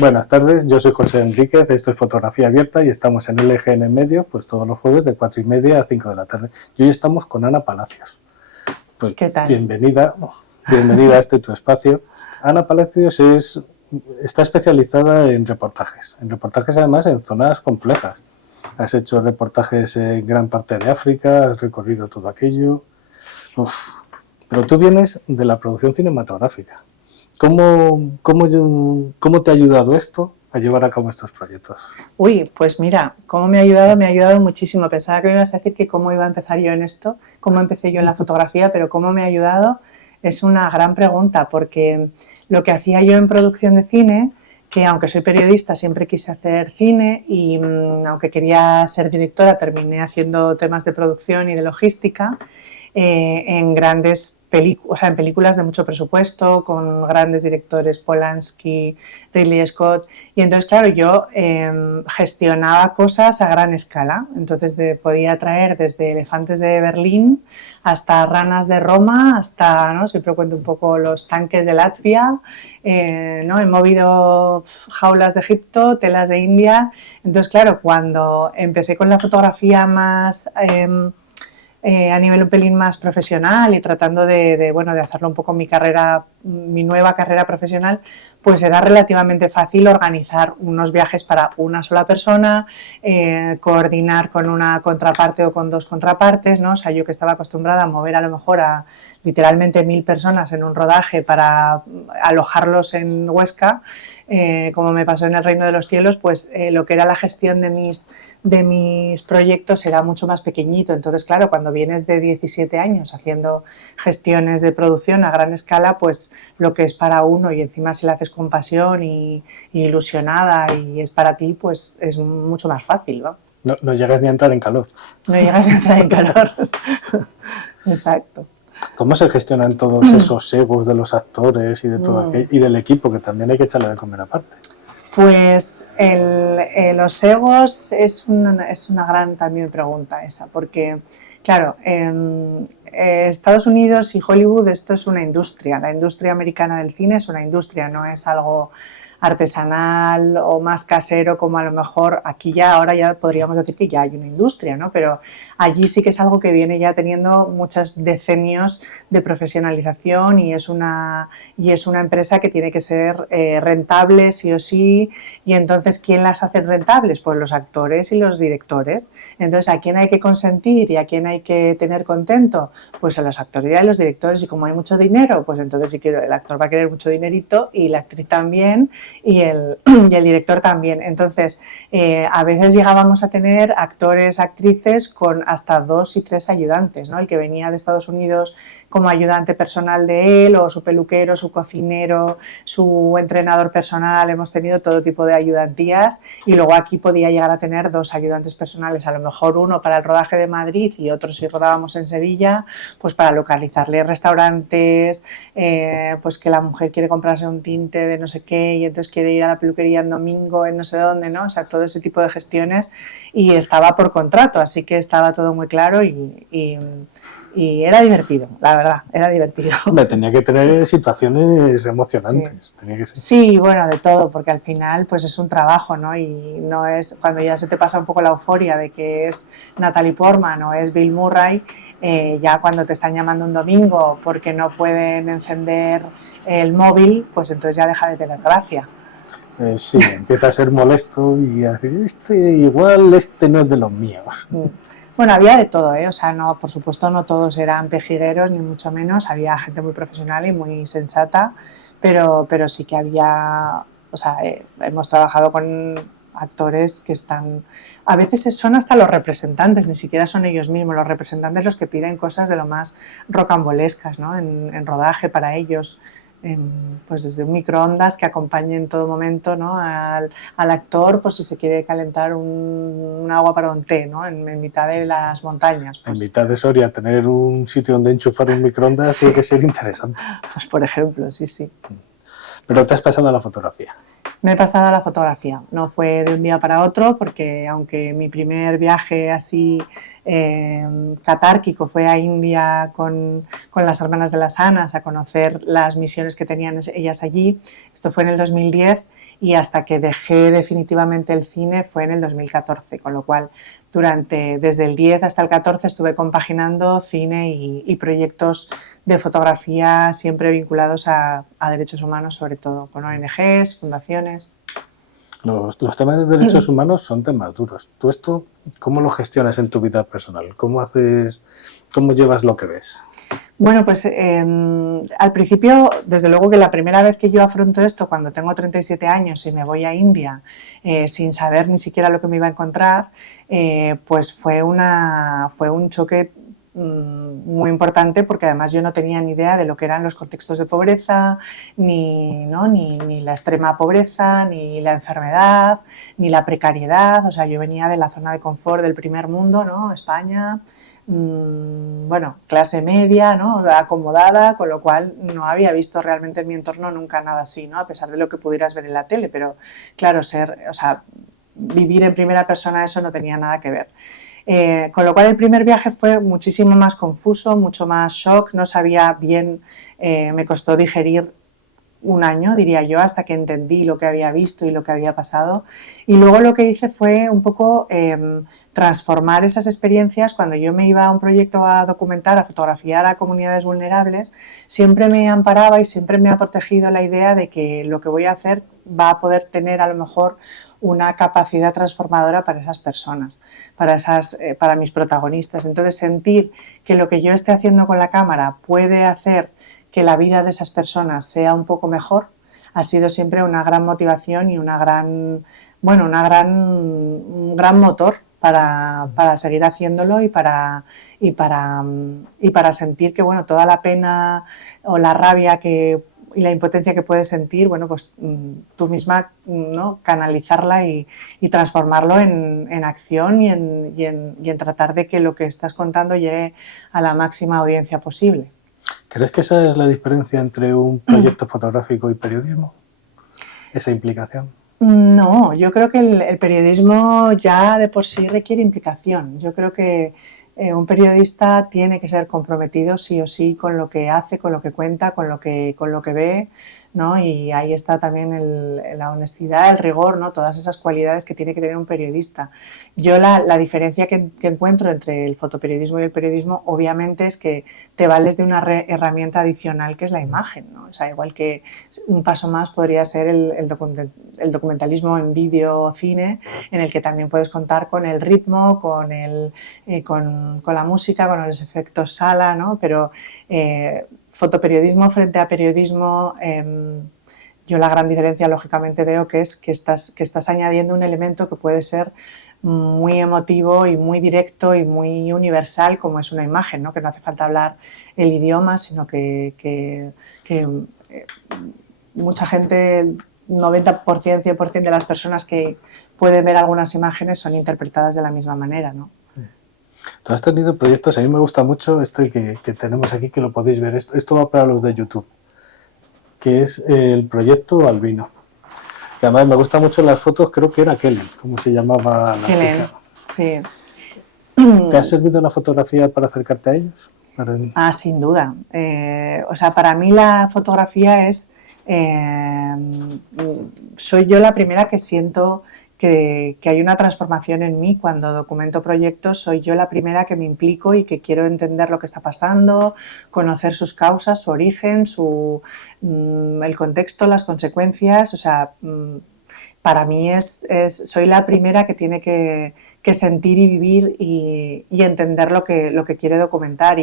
Buenas tardes, yo soy José Enríquez, esto es Fotografía Abierta y estamos en LGN Medio, pues todos los jueves de 4:30 a 5 de la tarde. Y hoy estamos con Ana Palacios. Pues ¿Qué tal? bienvenida a este tu espacio. Ana Palacios está especializada en reportajes además en zonas complejas. Has hecho reportajes en gran parte de África, has recorrido todo aquello. Pero tú vienes de la producción cinematográfica. ¿Cómo te ha ayudado esto a llevar a cabo estos proyectos? Uy, pues mira, ¿cómo me ha ayudado? Me ha ayudado muchísimo. Pensaba que me ibas a decir que cómo iba a empezar yo en esto, cómo empecé yo en la fotografía, pero cómo me ha ayudado es una gran pregunta, porque lo que hacía yo en producción de cine, que aunque soy periodista siempre quise hacer cine y aunque quería ser directora terminé haciendo temas de producción y de logística en grandes en películas de mucho presupuesto, con grandes directores, Polanski, Ridley Scott, y entonces claro, yo gestionaba cosas a gran escala, entonces podía traer desde elefantes de Berlín hasta ranas de Roma, hasta, ¿no? Siempre cuento un poco los tanques de Latvia, ¿no? He movido jaulas de Egipto, telas de India, entonces claro, cuando empecé con la fotografía más a nivel un pelín más profesional y tratando de hacerlo un poco mi nueva carrera profesional, pues era relativamente fácil organizar unos viajes para una sola persona, coordinar con una contraparte o con dos contrapartes, ¿no? O sea, yo que estaba acostumbrada a mover a lo mejor a literalmente 1000 personas en un rodaje para alojarlos en Huesca, como me pasó en El Reino de los Cielos, pues lo que era la gestión de mis proyectos era mucho más pequeñito. Entonces, claro, cuando vienes de 17 años haciendo gestiones de producción a gran escala, pues lo que es para uno y encima si lo haces con pasión y ilusionada y es para ti, pues es mucho más fácil, ¿no? No llegas ni a entrar en calor. No llegas a entrar en calor. Exacto. ¿Cómo se gestionan todos esos egos de los actores y de todo aquello, y del equipo, que también hay que echarle de comer aparte? Pues los egos es una gran también pregunta esa, porque claro, Estados Unidos y Hollywood esto es una industria, la industria americana del cine es una industria, no es algo artesanal o más casero como a lo mejor aquí ahora ya podríamos decir que ya hay una industria, ¿no? Pero allí sí que es algo que viene ya teniendo muchos decenios de profesionalización y es una empresa que tiene que ser rentable sí o sí, y entonces ¿quién las hace rentables? Pues los actores y los directores. Entonces ¿a quién hay que consentir y a quién hay que tener contento? Pues a los actores y a los directores, y como hay mucho dinero, pues entonces sí que el actor va a querer mucho dinerito y la actriz también, y el director también. Entonces, a veces llegábamos a tener actores, actrices con hasta 2 y 3 ayudantes, ¿no? El que venía de Estados Unidos como ayudante personal de él, o su peluquero, su cocinero, su entrenador personal, hemos tenido todo tipo de ayudantías, y luego aquí podía llegar a tener 2 ayudantes personales, a lo mejor uno para el rodaje de Madrid y otro si rodábamos en Sevilla, pues para localizarle restaurantes, pues que la mujer quiere comprarse un tinte de no sé qué y entonces quiere ir a la peluquería en domingo en no sé dónde, ¿no? O sea, todo ese tipo de gestiones, y estaba por contrato, así que estaba todo muy claro y era divertido, la verdad, era divertido. Hombre, tenía que tener situaciones emocionantes. Sí. Tenía que ser. Sí, bueno, de todo, porque al final pues es un trabajo, ¿no? Y no es, cuando ya se te pasa un poco la euforia de que es Natalie Portman o es Bill Murray, ya cuando te están llamando un domingo porque no pueden encender el móvil, pues entonces ya deja de tener gracia. Sí, empieza a ser molesto y a decir, este no es de los míos. Bueno, había de todo, ¿eh? O sea, no, por supuesto no todos eran pejigueros, ni mucho menos, había gente muy profesional y muy sensata, pero sí que había, o sea, hemos trabajado con actores que están, a veces son hasta los representantes, ni siquiera son ellos mismos, los representantes los que piden cosas de lo más rocambolescas, ¿no? En rodaje para ellos. Pues desde un microondas que acompañe en todo momento, ¿no? al actor, pues si se quiere calentar un agua para un té, ¿no? En mitad de las montañas. Pues. En mitad de Soria, tener un sitio donde enchufar un microondas tiene que ser interesante. Pues por ejemplo, sí. Pero te has pasado a la fotografía. Me he pasado a la fotografía. No fue de un día para otro, porque aunque mi primer viaje así catárquico fue a India con las hermanas de las Anas a conocer las misiones que tenían ellas allí, esto fue en el 2010, y hasta que dejé definitivamente el cine fue en el 2014, con lo cual desde el 10 hasta el 14 estuve compaginando cine y proyectos de fotografía siempre vinculados a derechos humanos, sobre todo con ONGs, fundaciones. Los temas de derechos humanos son temas duros. ¿Tú esto cómo lo gestionas en tu vida personal? ¿Cómo llevas lo que ves? Bueno, pues al principio, desde luego que la primera vez que yo afronto esto, cuando tengo 37 años y me voy a India sin saber ni siquiera lo que me iba a encontrar, pues fue un choque muy importante, porque además yo no tenía ni idea de lo que eran los contextos de pobreza, ni la extrema pobreza, ni la enfermedad, ni la precariedad. O sea, yo venía de la zona de confort del primer mundo, ¿no? España, bueno, clase media, ¿no? Acomodada, con lo cual no había visto realmente en mi entorno nunca nada así, ¿no? A pesar de lo que pudieras ver en la tele, pero claro, vivir en primera persona eso no tenía nada que ver. Con lo cual el primer viaje fue muchísimo más confuso, mucho más shock, no sabía bien, me costó digerir un año, diría yo, hasta que entendí lo que había visto y lo que había pasado. Y luego lo que hice fue un poco transformar esas experiencias. Cuando yo me iba a un proyecto a documentar, a fotografiar a comunidades vulnerables, siempre me amparaba y siempre me ha protegido la idea de que lo que voy a hacer va a poder tener a lo mejor una capacidad transformadora para esas personas, para mis protagonistas. Entonces, sentir que lo que yo esté haciendo con la cámara puede hacer que la vida de esas personas sea un poco mejor, ha sido siempre una gran motivación y un gran motor para seguir haciéndolo y para sentir que, bueno, toda la pena o la rabia y la impotencia que puedes sentir, bueno, pues tú misma, ¿no?, canalizarla y transformarlo en acción y en tratar de que lo que estás contando llegue a la máxima audiencia posible. ¿Crees que esa es la diferencia entre un proyecto fotográfico y periodismo? ¿Esa implicación? No, yo creo que el periodismo ya de por sí requiere implicación. Yo creo que un periodista tiene que ser comprometido sí o sí con lo que hace, con lo que cuenta, con lo que ve, ¿no? Y ahí está también la honestidad, el rigor, ¿no? Todas esas cualidades que tiene que tener un periodista. Yo la diferencia que encuentro entre el fotoperiodismo y el periodismo, obviamente, es que te vales de una herramienta adicional que es la imagen, ¿no? O sea, igual que un paso más podría ser el documentalismo en vídeo o cine, en el que también puedes contar con el ritmo, con la música, con los efectos sala, ¿no? Pero fotoperiodismo frente a periodismo, yo la gran diferencia lógicamente veo que es que estás añadiendo un elemento que puede ser muy emotivo y muy directo y muy universal, como es una imagen, ¿no? Que no hace falta hablar el idioma, sino que mucha gente, 90%, 100% de las personas que pueden ver algunas imágenes son interpretadas de la misma manera, ¿no? Tú has tenido proyectos, a mí me gusta mucho este que tenemos aquí, que lo podéis ver, esto va para los de YouTube, que es el proyecto Albino. Que además me gustan mucho las fotos, creo que era Kellen, como se llamaba la chica. Sí. ¿Te ha servido la fotografía para acercarte a ellos? Sin duda. O sea, para mí la fotografía es... soy yo la primera que siento que hay una transformación en mí. Cuando documento proyectos, soy yo la primera que me implico y que quiero entender lo que está pasando, conocer sus causas, su origen, el contexto, las consecuencias. O sea, para mí soy la primera que tiene que sentir y vivir y entender lo que quiere documentar.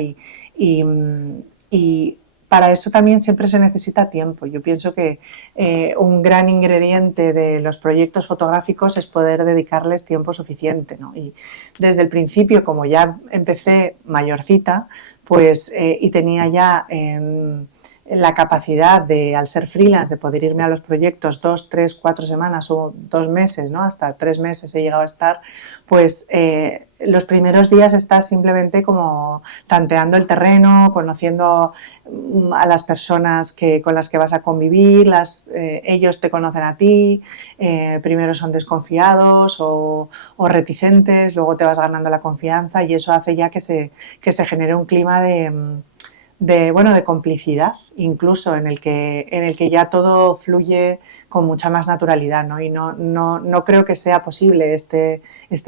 Y para eso también siempre se necesita tiempo. Yo pienso que un gran ingrediente de los proyectos fotográficos es poder dedicarles tiempo suficiente, ¿no? Y desde el principio, como ya empecé mayorcita, pues y tenía ya la capacidad de, al ser freelance, de poder irme a los proyectos 2, 3, 4 semanas o 2 meses, ¿no? Hasta 3 meses he llegado a estar, pues los primeros días estás simplemente como tanteando el terreno, conociendo a las personas con las que vas a convivir, ellos te conocen a ti, primero son desconfiados o reticentes, luego te vas ganando la confianza y eso hace ya que se genere un clima de complicidad, incluso en el que ya todo fluye con mucha más naturalidad, ¿no? Y no creo que sea posible este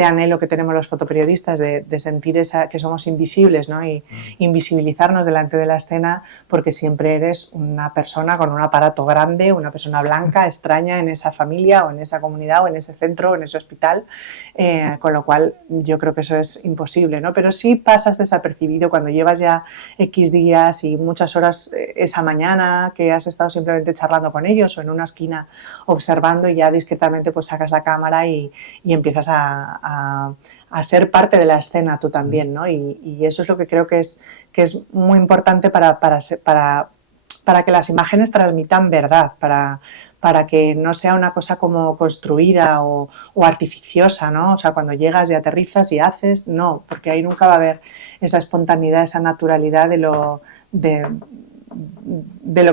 anhelo que tenemos los fotoperiodistas de sentir que somos invisibles, ¿no? Y invisibilizarnos delante de la escena, porque siempre eres una persona con un aparato grande, una persona blanca, extraña en esa familia o en esa comunidad o en ese centro o en ese hospital, con lo cual yo creo que eso es imposible, ¿no? Pero sí pasas desapercibido cuando llevas ya X días y muchas horas esa mañana que has estado simplemente charlando con ellos o en una esquina observando, y ya discretamente pues sacas la cámara y empiezas a ser parte de la escena tú también, ¿no? Y eso es lo que creo que es muy importante para que las imágenes transmitan verdad, para que no sea una cosa como construida o artificiosa, ¿no? O sea, cuando llegas y aterrizas y haces, no, porque ahí nunca va a haber esa espontaneidad, esa naturalidad de lo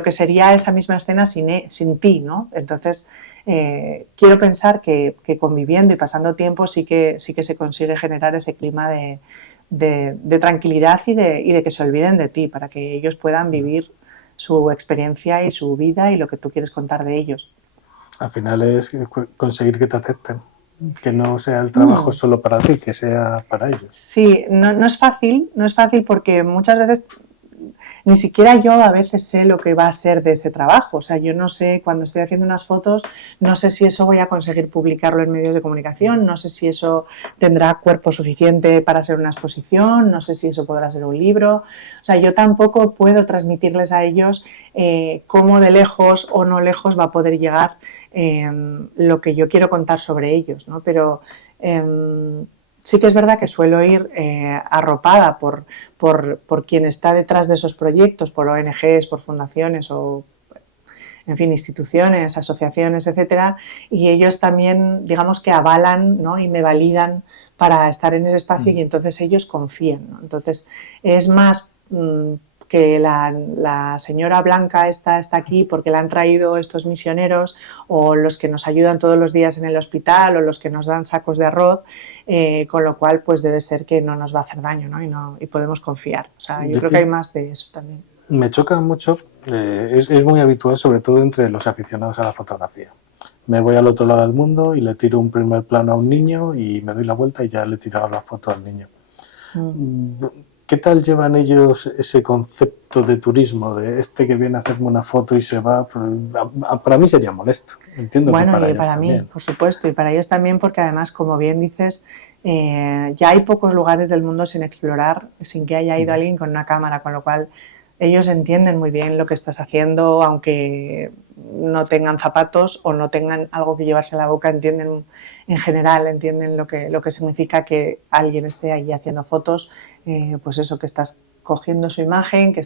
que sería esa misma escena sin ti, ¿no? Entonces, quiero pensar que conviviendo y pasando tiempo sí que se consigue generar ese clima de tranquilidad y de que se olviden de ti, para que ellos puedan vivir su experiencia y su vida y lo que tú quieres contar de ellos. Al final es conseguir que te acepten, que no sea el trabajo solo para ti, que sea para ellos. Sí, no es fácil porque muchas veces ni siquiera yo a veces sé lo que va a ser de ese trabajo. O sea, yo no sé, cuando estoy haciendo unas fotos, no sé si eso voy a conseguir publicarlo en medios de comunicación, no sé si eso tendrá cuerpo suficiente para ser una exposición, no sé si eso podrá ser un libro. O sea, yo tampoco puedo transmitirles a ellos cómo de lejos o no lejos va a poder llegar lo que yo quiero contar sobre ellos, ¿no? Pero sí que es verdad que suelo ir arropada por quien está detrás de esos proyectos, por ONGs, por fundaciones o, en fin, instituciones, asociaciones, etcétera, y ellos también, digamos que avalan, ¿no? Y me validan para estar en ese espacio y entonces ellos confían, ¿no? Entonces es más que la señora Blanca está aquí porque la han traído estos misioneros o los que nos ayudan todos los días en el hospital o los que nos dan sacos de arroz, con lo cual pues debe ser que no nos va a hacer daño, ¿no? Y podemos confiar. O sea, yo creo que hay más de eso también. Me choca mucho, es muy habitual sobre todo entre los aficionados a la fotografía. Me voy al otro lado del mundo y le tiro un primer plano a un niño y me doy la vuelta y ya le he tirado la foto al niño. ¿Qué tal llevan ellos ese concepto de turismo, de este que viene a hacerme una foto y se va? Para mí sería molesto, entiendo que para ellos también. Bueno, y para mí, por supuesto, y para ellos también, porque además, como bien dices, ya hay pocos lugares del mundo sin explorar, sin que haya ido alguien con una cámara, con lo cual ellos entienden muy bien lo que estás haciendo, aunque no tengan zapatos o no tengan algo que llevarse a la boca, entienden en general, entienden lo que significa que alguien esté ahí haciendo fotos, pues eso, que estás cogiendo su imagen, que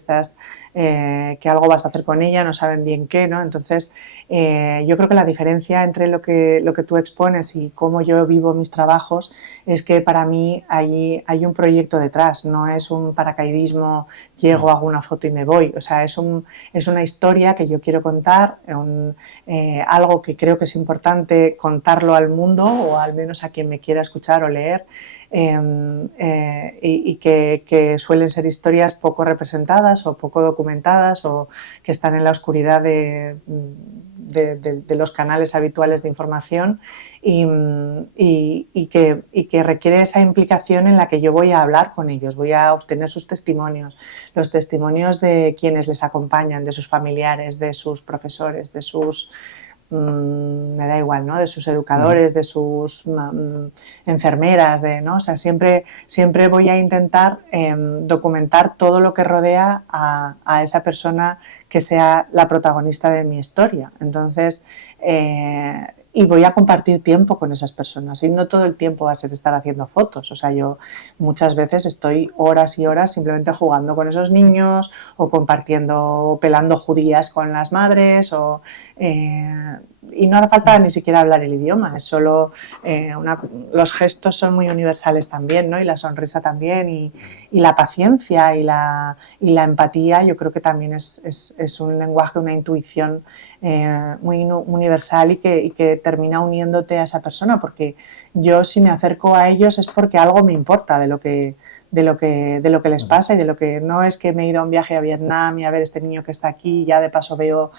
algo vas a hacer con ella, no saben bien qué, ¿no? Entonces, yo creo que la diferencia entre lo que tú expones y cómo yo vivo mis trabajos es que para mí hay un proyecto detrás, no es un paracaidismo, llego, hago una foto y me voy. O sea, es una historia que yo quiero contar, algo que creo que es importante contarlo al mundo o al menos a quien me quiera escuchar o leer. Y que suelen ser historias poco representadas o poco documentadas o que están en la oscuridad de los canales habituales de información y que requiere esa implicación en la que yo voy a hablar con ellos, voy a obtener sus testimonios, los testimonios de quienes les acompañan, de sus familiares, de sus profesores, de sus... me da igual, ¿no? De sus educadores, de sus enfermeras, ¿no? O sea, siempre voy a intentar documentar todo lo que rodea a esa persona que sea la protagonista de mi historia. Entonces, y voy a compartir tiempo con esas personas, y no todo el tiempo va a ser estar haciendo fotos. O sea, yo muchas veces estoy horas y horas simplemente jugando con esos niños o compartiendo, pelando judías con las madres, y no hace falta ni siquiera hablar el idioma, es solo los gestos son muy universales también, ¿no? Y la sonrisa también, y la paciencia y la empatía, yo creo que también es un lenguaje, una intuición muy universal, y que termina uniéndote a esa persona, porque yo, si me acerco a ellos, es porque algo me importa de lo que les pasa, y de lo que no es que me he ido a un viaje a Vietnam y a ver este niño que está aquí y ya de paso veo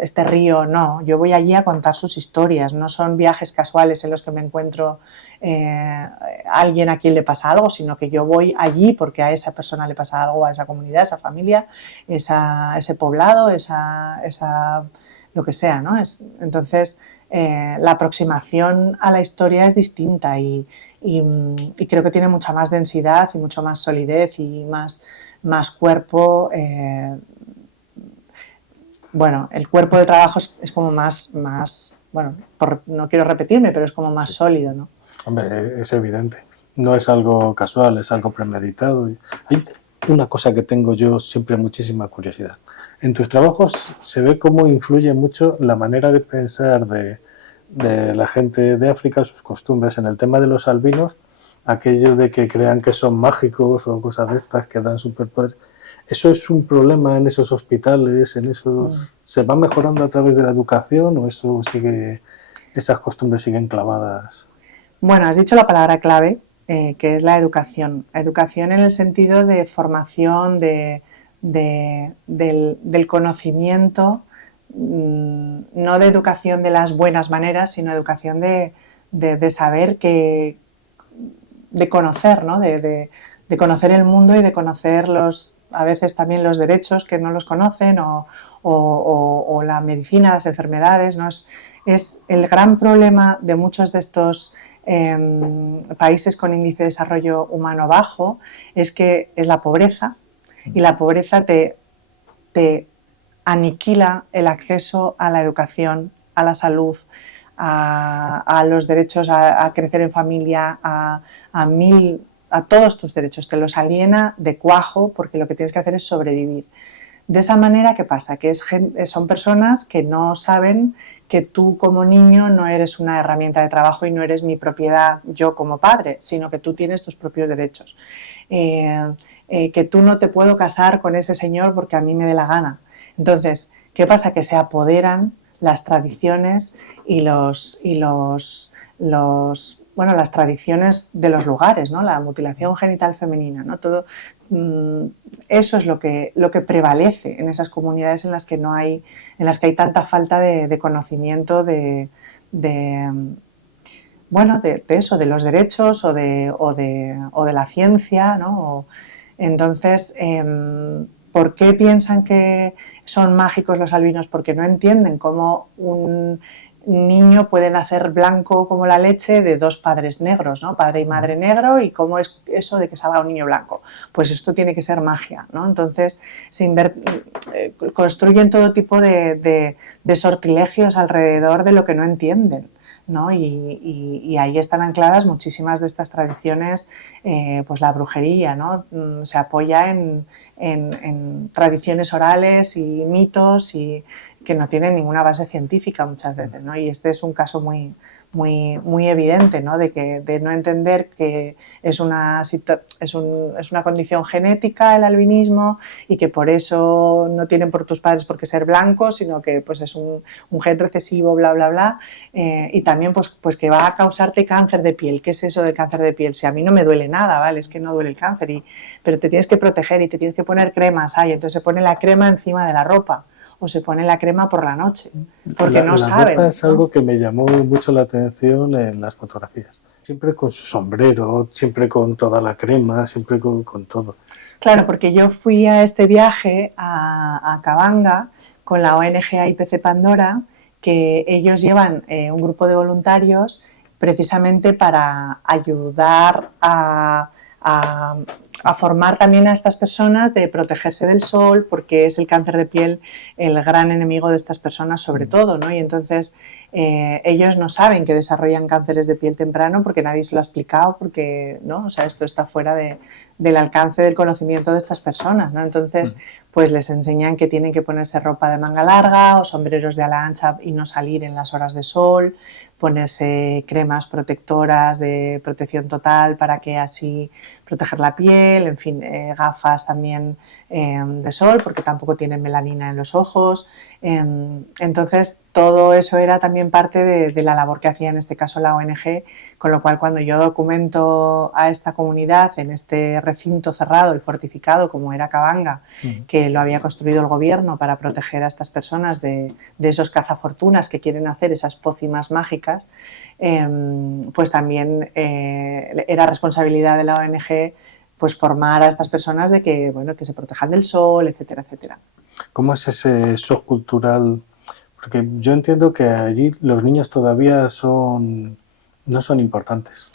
este río. No, yo voy allí a contar sus historias, no son viajes casuales en los que me encuentro alguien a quien le pasa algo, sino que yo voy allí porque a esa persona le pasa algo, a esa comunidad, a esa familia, ese poblado, lo que sea, ¿no? Entonces, la aproximación a la historia es distinta, y creo que tiene mucha más densidad y mucho más solidez y más cuerpo. Bueno, el cuerpo de trabajo es como más bueno, no quiero repetirme, pero es como más sólido, ¿no? Hombre, es evidente. No es algo casual, es algo premeditado. Hay una cosa que tengo yo siempre muchísima curiosidad. En tus trabajos se ve cómo influye mucho la manera de pensar de la gente de África, sus costumbres. En el tema de los albinos, aquello de que crean que son mágicos o cosas de estas que dan superpoderes. ¿Eso es un problema en esos hospitales? ¿Se va mejorando a través de la educación o esas costumbres siguen clavadas? Bueno, has dicho la palabra clave, que es la educación. Educación en el sentido de formación, del conocimiento, no de educación de las buenas maneras, sino educación de saber de conocer, ¿no? De conocer el mundo, y de conocer a veces también los derechos que no los conocen, o la medicina, las enfermedades, ¿no? Es el gran problema de muchos de estos países con índice de desarrollo humano bajo, es la pobreza, y la pobreza te aniquila el acceso a la educación, a la salud, a los derechos a crecer en familia, a todos tus derechos, te los aliena de cuajo, porque lo que tienes que hacer es sobrevivir. De esa manera, ¿qué pasa? Que son personas que no saben que tú, como niño, no eres una herramienta de trabajo y no eres mi propiedad yo como padre, sino que tú tienes tus propios derechos. Que tú no te puedo casar con ese señor porque a mí me dé la gana. Entonces, ¿qué pasa? Que se apoderan las tradiciones y las tradiciones de los lugares, ¿no? La mutilación genital femenina, ¿no? Todo eso es lo que prevalece en esas comunidades en las que hay tanta falta de conocimiento de eso, de los derechos o de la ciencia, ¿no? Entonces, ¿por qué piensan que son mágicos los albinos? Porque no entienden cómo un niño puede nacer blanco como la leche de dos padres negros, ¿no? Padre y madre negro, y cómo es eso de que salga un niño blanco. Pues esto tiene que ser magia, ¿no? Entonces construyen todo tipo de sortilegios alrededor de lo que no entienden, ¿no? Y ahí están ancladas muchísimas de estas tradiciones, pues la brujería, ¿no? Se apoya en tradiciones orales y mitos, y que no tienen ninguna base científica muchas veces, ¿no? Y este es un caso muy evidente, ¿no? De no entender que es una condición genética el albinismo, y que por eso no tienen por tus padres por qué ser blancos, sino que pues es un gen recesivo, bla, bla, bla, y también pues que va a causarte cáncer de piel. ¿Qué es eso del cáncer de piel? Si a mí no me duele nada, ¿vale? Es que no duele el cáncer, pero te tienes que proteger y te tienes que poner cremas, entonces se pone la crema encima de la ropa, o se pone la crema por la noche, porque no saben. La ropa es algo que me llamó mucho la atención en las fotografías. Siempre con su sombrero, siempre con toda la crema, siempre con todo. Claro, porque yo fui a este viaje a Cabanga con la ONG IPC Pandora, que ellos llevan un grupo de voluntarios precisamente para ayudar a a formar también a estas personas de protegerse del sol, porque es el cáncer de piel el gran enemigo de estas personas sobre todo, ¿no? Y entonces ellos no saben que desarrollan cánceres de piel temprano porque nadie se lo ha explicado, porque, ¿no? O sea, esto está fuera del alcance del conocimiento de estas personas, ¿no? Entonces, pues les enseñan que tienen que ponerse ropa de manga larga o sombreros de ala ancha y no salir en las horas de sol, ponerse cremas protectoras de protección total para que así proteger la piel, en fin, gafas también de sol porque tampoco tienen melanina en los ojos. Entonces, todo eso era también parte de la labor que hacía en este caso la ONG, con lo cual cuando yo documento a esta comunidad en este recinto cerrado y fortificado como era Cabanga, que lo había construido el gobierno para proteger a estas personas de esos cazafortunas que quieren hacer esas pócimas mágicas, pues también era responsabilidad de la ONG pues formar a estas personas de que, bueno, que se protejan del sol, etcétera, etcétera. ¿Cómo es ese shock cultural? Porque yo entiendo que allí los niños todavía no son importantes.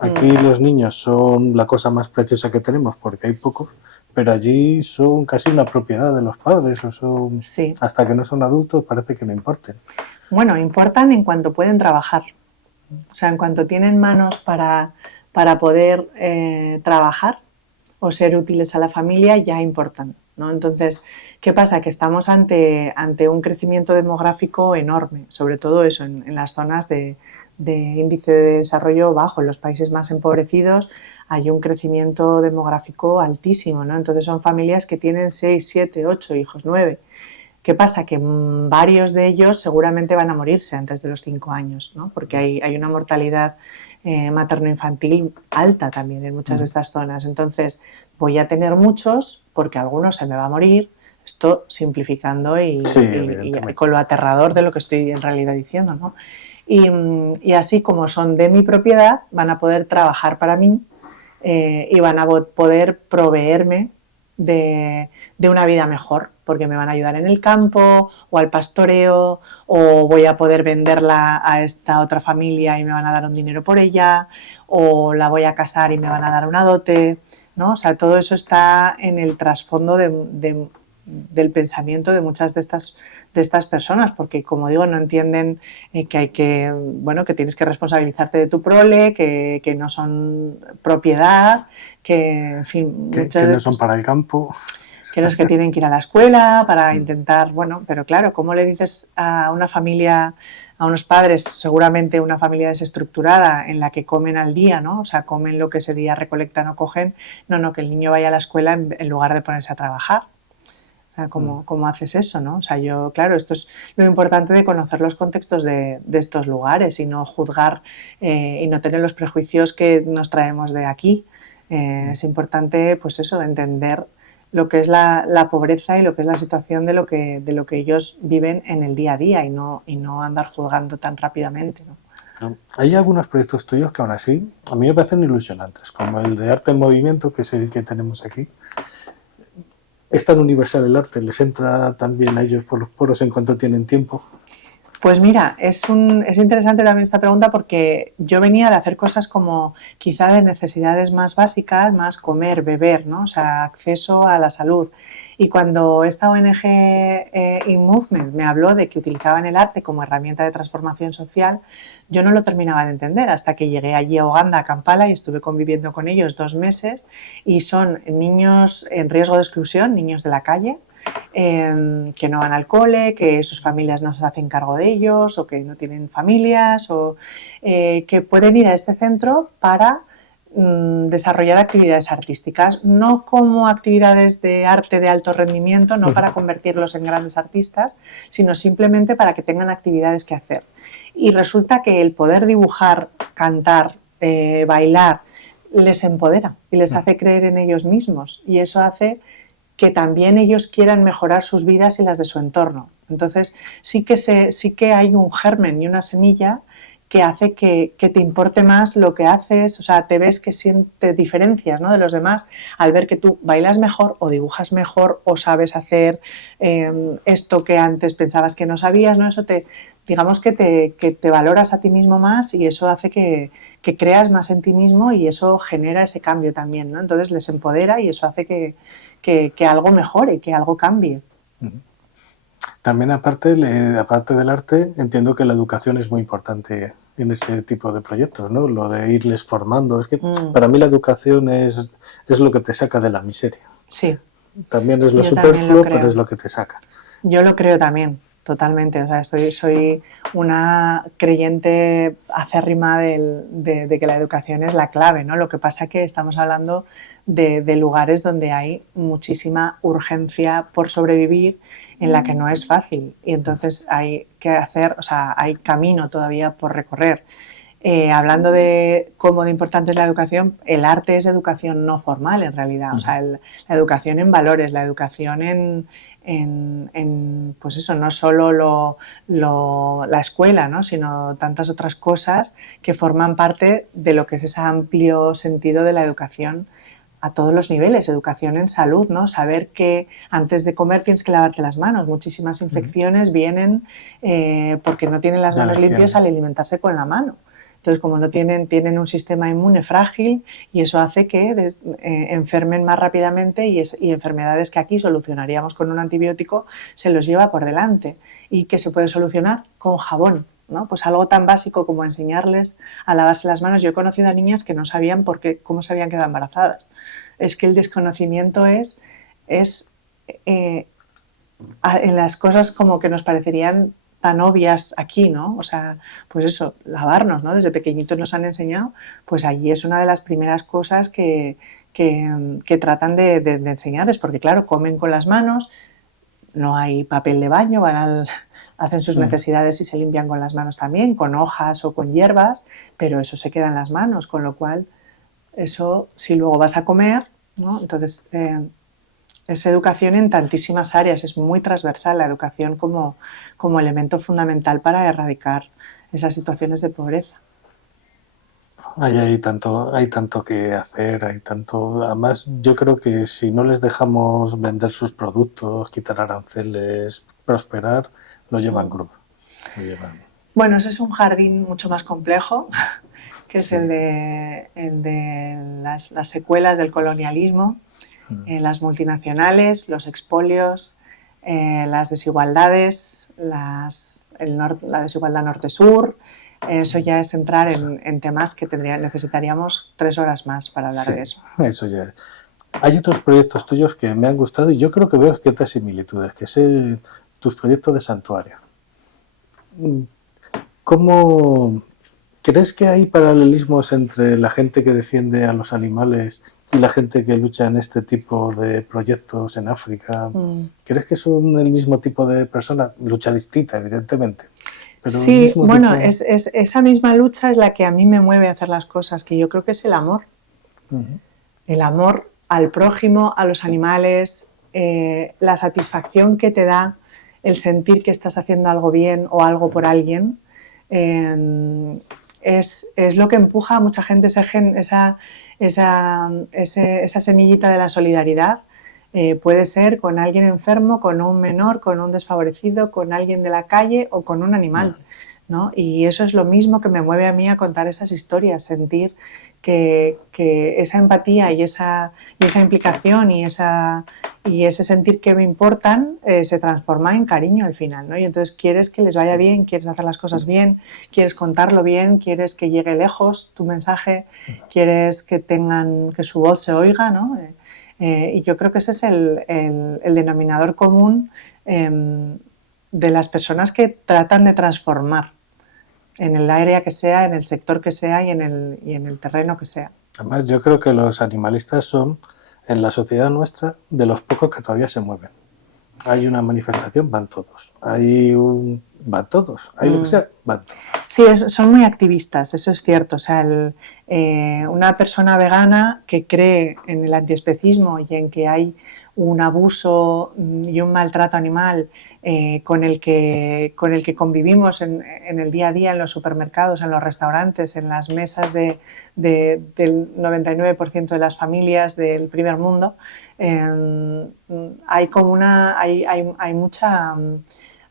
Aquí los niños son la cosa más preciosa que tenemos porque hay pocos, pero allí son casi una propiedad de los padres, o son, sí. Hasta que no son adultos parece que no importen. Bueno, importan en cuanto pueden trabajar, o sea, en cuanto tienen manos para poder trabajar o ser útiles a la familia, ya importan, ¿no? Entonces, ¿qué pasa? Que estamos ante un crecimiento demográfico enorme, sobre todo eso, en las zonas de índice de desarrollo bajo, en los países más empobrecidos hay un crecimiento demográfico altísimo, ¿no? Entonces son familias que tienen 6, 7, 8 hijos, 9. ¿Qué pasa? Que varios de ellos seguramente van a morirse antes de los 5 años, ¿no? Porque hay una mortalidad materno-infantil alta también en muchas de estas zonas. Entonces, voy a tener muchos porque algunos se me va a morir, esto simplificando y con lo aterrador de lo que estoy en realidad diciendo, ¿no? Y así como son de mi propiedad, van a poder trabajar para mí y van a poder proveerme de una vida mejor, porque me van a ayudar en el campo o al pastoreo, o voy a poder venderla a esta otra familia y me van a dar un dinero por ella, o la voy a casar y me van a dar una dote, ¿no? O sea, todo eso está en el trasfondo del pensamiento de muchas de estas personas, porque como digo, no entienden que tienes que responsabilizarte de tu prole, que no son propiedad, que en fin, que no son para el campo, que los que tienen que ir a la escuela para intentar, bueno, pero claro, ¿cómo le dices a una familia, a unos padres, seguramente una familia desestructurada en la que comen al día, ¿no? O sea, comen lo que ese día recolectan o cogen, no, que el niño vaya a la escuela en lugar de ponerse a trabajar. O sea, ¿cómo haces eso, no? O sea, claro, esto es lo importante de conocer los contextos de estos lugares y no juzgar y no tener los prejuicios que nos traemos de aquí. Es importante, pues eso, entender lo que es la pobreza y lo que es la situación de lo que ellos viven en el día a día y no andar juzgando tan rápidamente, ¿no? Hay algunos proyectos tuyos que aún así a mí me parecen ilusionantes, como el de Arte en Movimiento, que es el que tenemos aquí. ¿Es tan universal el arte? ¿Les entra también a ellos por los poros en cuanto tienen tiempo? Pues mira, es interesante también esta pregunta porque yo venía de hacer cosas como quizá de necesidades más básicas, más comer, beber, ¿no? O sea, acceso a la salud. Y cuando esta ONG InMovement me habló de que utilizaban el arte como herramienta de transformación social, yo no lo terminaba de entender hasta que llegué allí a Uganda, a Kampala, y estuve conviviendo con ellos 2 meses, y son niños en riesgo de exclusión, niños de la calle, que no van al cole, que sus familias no se hacen cargo de ellos o que no tienen familias o que pueden ir a este centro para desarrollar actividades artísticas, no como actividades de arte de alto rendimiento, no para convertirlos en grandes artistas, sino simplemente para que tengan actividades que hacer. Y resulta que el poder dibujar, cantar, bailar, les empodera y les hace creer en ellos mismos, y eso hace que también ellos quieran mejorar sus vidas y las de su entorno. Entonces sí que hay un germen y una semilla que hace que te importe más lo que haces, o sea, te ves que te diferencias, ¿no?, de los demás al ver que tú bailas mejor o dibujas mejor o sabes hacer esto que antes pensabas que no sabías, ¿no? Eso digamos que te valoras a ti mismo más y eso hace que creas más en ti mismo y eso genera ese cambio también, ¿no? Entonces les empodera y eso hace que algo mejore, que algo cambie. También aparte del arte, entiendo que la educación es muy importante en ese tipo de proyectos, ¿no? Lo de irles formando. Es que para mí la educación es lo que te saca de la miseria. Sí. También es lo Yo también superfluo, lo creo. pero es lo que te saca. Yo lo creo también, totalmente. O sea, soy una creyente acérrima de que la educación es la clave, ¿no? Lo que pasa es que estamos hablando de lugares donde hay muchísima urgencia por sobrevivir, en la que no es fácil. Y entonces hay que hacer, o sea, hay camino todavía por recorrer. Hablando de cómo de importante es la educación, el arte es educación no formal en realidad, o sea, la educación en valores, la educación pues eso, no solo la escuela, ¿no?, sino tantas otras cosas que forman parte de lo que es ese amplio sentido de la educación a todos los niveles, educación en salud, ¿no? Saber que antes de comer tienes que lavarte las manos. Muchísimas infecciones vienen porque no tienen las manos limpias al alimentarse con la mano. Entonces, como no tienen un sistema inmune frágil y eso hace que enfermen más rápidamente y enfermedades que aquí solucionaríamos con un antibiótico se los lleva por delante y que se puede solucionar con jabón, ¿no? Pues algo tan básico como enseñarles a lavarse las manos. Yo he conocido a niñas que no sabían cómo se habían quedado embarazadas. Es que el desconocimiento es en las cosas como que nos parecerían tan obvias aquí, ¿no? O sea, pues eso, lavarnos, ¿no? Desde pequeñitos nos han enseñado, pues allí es una de las primeras cosas que tratan de enseñarles, porque claro, comen con las manos, no hay papel de baño, hacen sus necesidades y se limpian con las manos también, con hojas o con hierbas, pero eso se queda en las manos, con lo cual eso, si luego vas a comer, ¿no? Entonces es educación en tantísimas áreas, es muy transversal la educación como elemento fundamental para erradicar esas situaciones de pobreza. Hay tanto que hacer, Además, yo creo que si no les dejamos vender sus productos, quitar aranceles, prosperar, lo llevan crudo. Bueno, ese es un jardín mucho más complejo, que es Sí. el de las secuelas del colonialismo, las multinacionales, los expolios, las desigualdades, la desigualdad norte-sur. Eso ya es entrar en temas que necesitaríamos 3 horas más para hablar de eso. Eso ya es. Hay otros proyectos tuyos que me han gustado y yo creo que veo ciertas similitudes, que es tus proyectos de santuario. ¿Cómo crees que hay paralelismos entre la gente que defiende a los animales y la gente que lucha en este tipo de proyectos en África? ¿Crees que son el mismo tipo de personas? Lucha distinta, evidentemente. Pero sí, bueno, esa misma lucha es la que a mí me mueve a hacer las cosas, que yo creo que es el amor. El amor al prójimo, a los animales, la satisfacción que te da el sentir que estás haciendo algo bien o algo por alguien, es lo que empuja a mucha gente esa semillita de la solidaridad. Puede ser con alguien enfermo, con un menor, con un desfavorecido, con alguien de la calle o con un animal, ¿no? Y eso es lo mismo que me mueve a mí a contar esas historias, sentir que esa empatía y esa implicación y ese sentir que me importan se transforma en cariño al final, ¿no? Y entonces quieres que les vaya bien, quieres hacer las cosas bien, quieres contarlo bien, quieres que llegue lejos tu mensaje, quieres que su voz se oiga, ¿no? Y yo creo que ese es el denominador común de las personas que tratan de transformar en el área que sea, en el sector que sea y en el terreno que sea. Además, yo creo que los animalistas son, en la sociedad nuestra, de los pocos que todavía se mueven. Hay una manifestación, van todos. Van todos. Hay lo que sea, van todos. Sí, son muy activistas, eso es cierto. O sea, una persona vegana que cree en el antiespecismo y en que hay un abuso y un maltrato animal con el que convivimos en el día a día, en los supermercados, en los restaurantes, en las mesas del 99% de las familias del primer mundo, hay como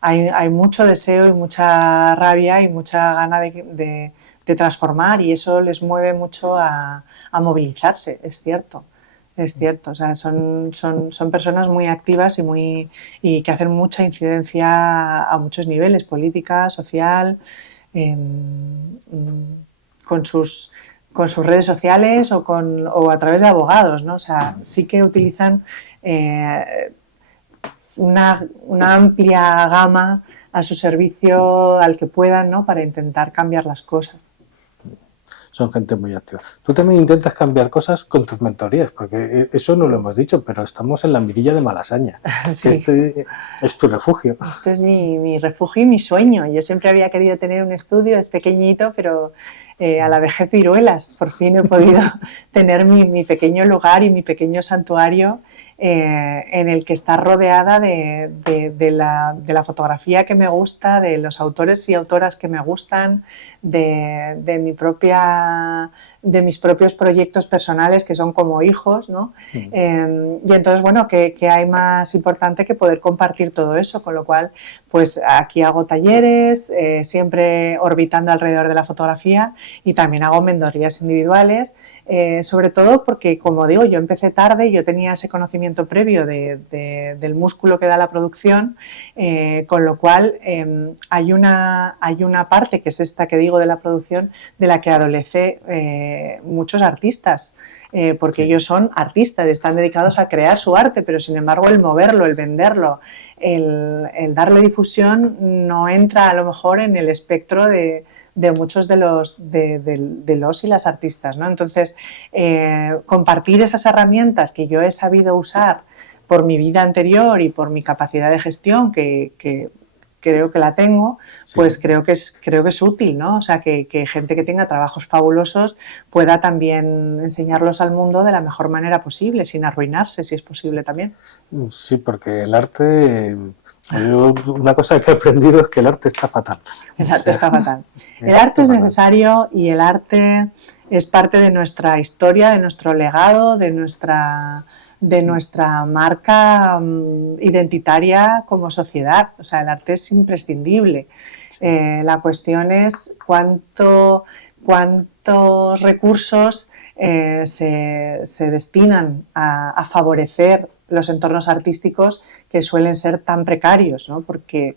hay mucho deseo y mucha rabia y mucha gana de transformar, y eso les mueve mucho a movilizarse, es cierto. Es cierto, o sea, son personas muy activas y que hacen mucha incidencia a muchos niveles, política, social, con sus redes sociales o a través de abogados, ¿no? O sea, sí que utilizan una amplia gama a su servicio al que puedan, ¿no? Para intentar cambiar las cosas. Son gente muy activa. Tú también intentas cambiar cosas con tus mentorías, porque eso no lo hemos dicho, pero estamos en la mirilla de Malasaña. Sí. Este es tu refugio. Este es mi refugio y mi sueño. Yo siempre había querido tener un estudio, es pequeñito, pero a la vejez viruelas. Por fin he podido tener mi pequeño lugar y mi pequeño santuario en el que estar rodeada de la fotografía que me gusta, de los autores y autoras que me gustan, de mis propios proyectos personales que son como hijos, ¿no? Y entonces, bueno, ¿qué hay más importante que poder compartir todo eso? Con lo cual, pues aquí hago talleres, siempre orbitando alrededor de la fotografía, y también hago mentorías individuales, sobre todo porque, como digo, yo empecé tarde, yo tenía ese conocimiento previo del músculo que da la producción, con lo cual hay una parte, que es esta que digo de la producción, de la que adolece muchos artistas, porque ellos son artistas, están dedicados a crear su arte, pero sin embargo el moverlo, el venderlo, el darle difusión no entra a lo mejor en el espectro de muchos de los y las artistas, ¿no? Entonces, compartir esas herramientas que yo he sabido usar por mi vida anterior y por mi capacidad de gestión, que creo que la tengo, pues sí, creo que es útil, ¿no? O sea, que gente que tenga trabajos fabulosos pueda también enseñarlos al mundo de la mejor manera posible, sin arruinarse, si es posible también. Sí, porque el arte, una cosa que he aprendido es que el arte está fatal. El arte está fatal. El arte es necesario, y el arte es parte de nuestra historia, de nuestro legado, de nuestra marca identitaria como sociedad. O sea, el arte es imprescindible. Sí. La cuestión es cuántos recursos se destinan a favorecer los entornos artísticos, que suelen ser tan precarios, ¿no? Porque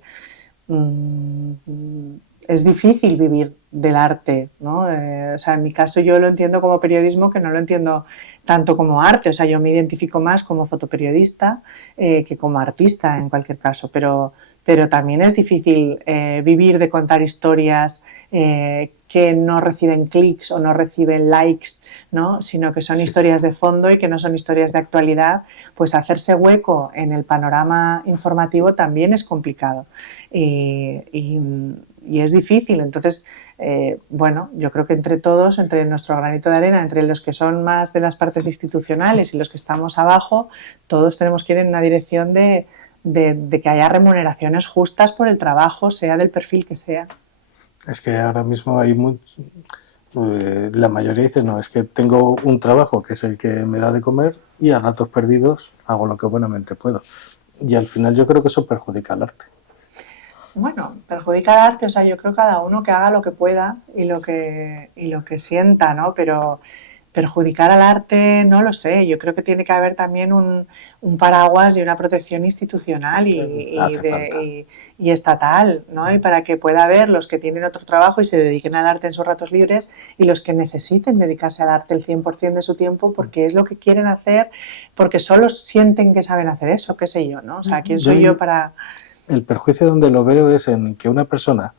es difícil vivir del arte, ¿no? O sea, en mi caso yo lo entiendo como periodismo, que no lo entiendo tanto como arte. O sea, yo me identifico más como fotoperiodista que como artista en cualquier caso, pero también es difícil vivir de contar historias que no reciben clics o no reciben likes, ¿no? Sino que son historias de fondo y que no son historias de actualidad. Pues hacerse hueco en el panorama informativo también es complicado y es difícil. Entonces, bueno, yo creo que entre todos, entre nuestro granito de arena, entre los que son más de las partes institucionales y los que estamos abajo, todos tenemos que ir en una dirección de que haya remuneraciones justas por el trabajo, sea del perfil que sea. Es que ahora mismo hay la mayoría dice, no, es que tengo un trabajo que es el que me da de comer y a ratos perdidos hago lo que buenamente puedo. Y al final yo creo que eso perjudica al arte. Bueno, perjudica al arte, o sea, yo creo que cada uno que haga lo que pueda y lo que sienta, ¿no? Pero perjudicar al arte, no lo sé. Yo creo que tiene que haber también un paraguas y una protección institucional y estatal, ¿no? Y para que pueda haber los que tienen otro trabajo y se dediquen al arte en sus ratos libres, y los que necesiten dedicarse al arte el 100% de su tiempo porque es lo que quieren hacer, porque solo sienten que saben hacer eso, qué sé yo, ¿no? O sea, ¿quién soy yo para...? El perjuicio donde lo veo es en que una persona,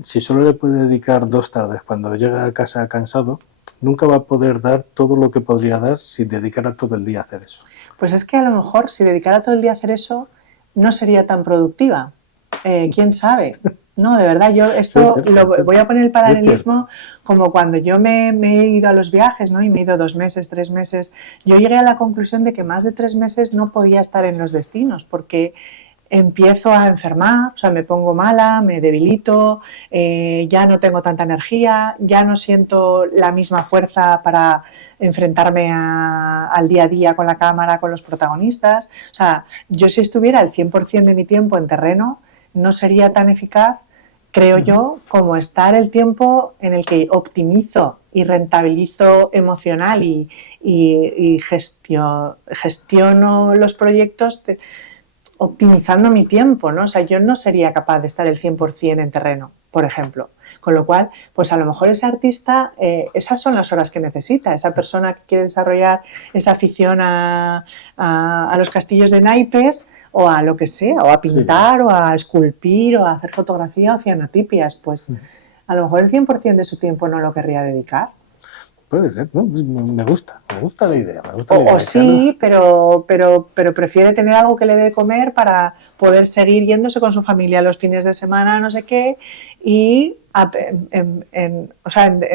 si solo le puede dedicar 2 tardes cuando llega a casa cansado, nunca va a poder dar todo lo que podría dar si dedicara todo el día a hacer eso. Pues es que a lo mejor si dedicara todo el día a hacer eso no sería tan productiva. ¿Quién sabe? No, de verdad, yo esto voy a poner el paralelismo como cuando yo me he ido a los viajes, ¿no? Y me he ido 2 meses, 3 meses. Yo llegué a la conclusión de que más de 3 meses no podía estar en los destinos porque empiezo a enfermar, o sea, me pongo mala, me debilito, ya no tengo tanta energía, ya no siento la misma fuerza para enfrentarme al día a día con la cámara, con los protagonistas. O sea, yo si estuviera el 100% de mi tiempo en terreno, no sería tan eficaz, creo yo, como estar el tiempo en el que optimizo y rentabilizo emocional y gestiono los proyectos optimizando mi tiempo, ¿no? O sea, yo no sería capaz de estar el 100% en terreno, por ejemplo. Con lo cual, pues a lo mejor ese artista, esas son las horas que necesita, esa persona que quiere desarrollar esa afición a los castillos de naipes o a lo que sea, o a pintar, o a esculpir, o a hacer fotografía o cianotipias, pues a lo mejor el 100% de su tiempo no lo querría dedicar. Puede ser, ¿no? Me gusta la idea. O sí, pero prefiere tener algo que le dé de comer para poder seguir yéndose con su familia los fines de semana, no sé qué, y en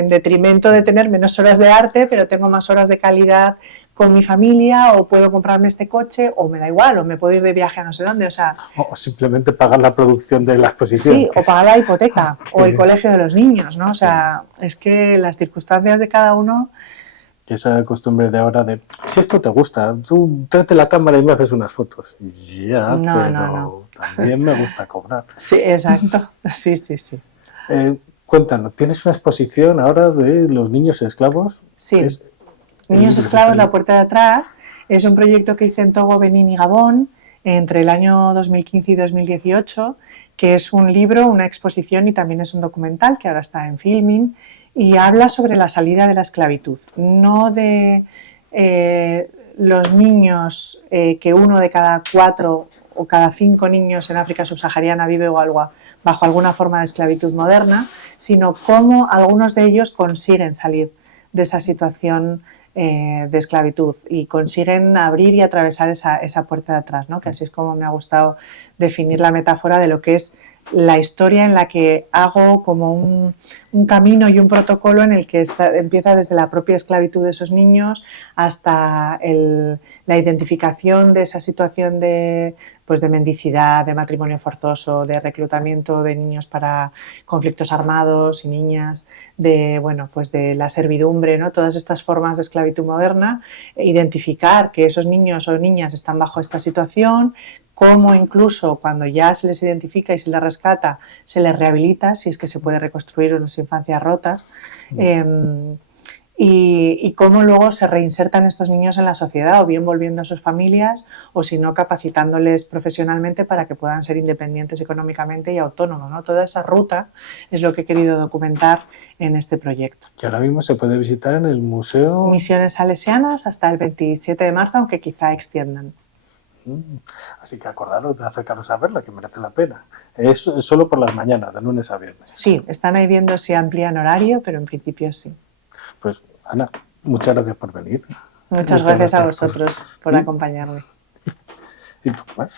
detrimento de tener menos horas de arte, pero tengo más horas de calidad con mi familia, o puedo comprarme este coche, o me da igual, o me puedo ir de viaje a no sé dónde, o simplemente pagar la producción de la exposición. Sí, o pagar la hipoteca, o el colegio de los niños, ¿no? O sea, es que las circunstancias de cada uno... Esa costumbre de ahora de, si esto te gusta, tú tráete la cámara y me haces unas fotos. Ya, no. También me gusta cobrar. Sí, exacto. Sí. Cuéntanos, ¿tienes una exposición ahora de los niños esclavos? Sí, Niños esclavos, la puerta de atrás, es un proyecto que hice en Togo, Benín y Gabón entre el año 2015 y 2018, que es un libro, una exposición y también es un documental que ahora está en Filmin, y habla sobre la salida de la esclavitud, no de los niños que 1 de cada 4 o cada 5 niños en África subsahariana vive o algo bajo alguna forma de esclavitud moderna, sino cómo algunos de ellos consiguen salir de esa situación de esclavitud y consiguen abrir y atravesar esa puerta de atrás, ¿no? Que así es como me ha gustado definir la metáfora de lo que es la historia en la que hago como un camino y un protocolo en el que empieza desde la propia esclavitud de esos niños hasta la identificación de esa situación de mendicidad, de matrimonio forzoso, de reclutamiento de niños para conflictos armados y niñas, de la servidumbre, ¿no? Todas estas formas de esclavitud moderna, identificar que esos niños o niñas están bajo esta situación, cómo incluso cuando ya se les identifica y se les rescata, se les rehabilita, si es que se puede reconstruir unas infancias rotas, y cómo luego se reinsertan estos niños en la sociedad, o bien volviendo a sus familias, o si no, capacitándoles profesionalmente para que puedan ser independientes económicamente y autónomos, ¿no? Toda esa ruta es lo que he querido documentar en este proyecto. Que ahora mismo se puede visitar en el Museo... Misiones Salesianas hasta el 27 de marzo, aunque quizá extiendan. Así que acordaros de acercaros a verla, que merece la pena. Es solo por las mañanas, de lunes a viernes. Sí, están ahí viendo si amplían horario, pero en principio sí. Pues, Ana, muchas gracias por venir. Muchas gracias a vosotros por acompañarme. Y poco más.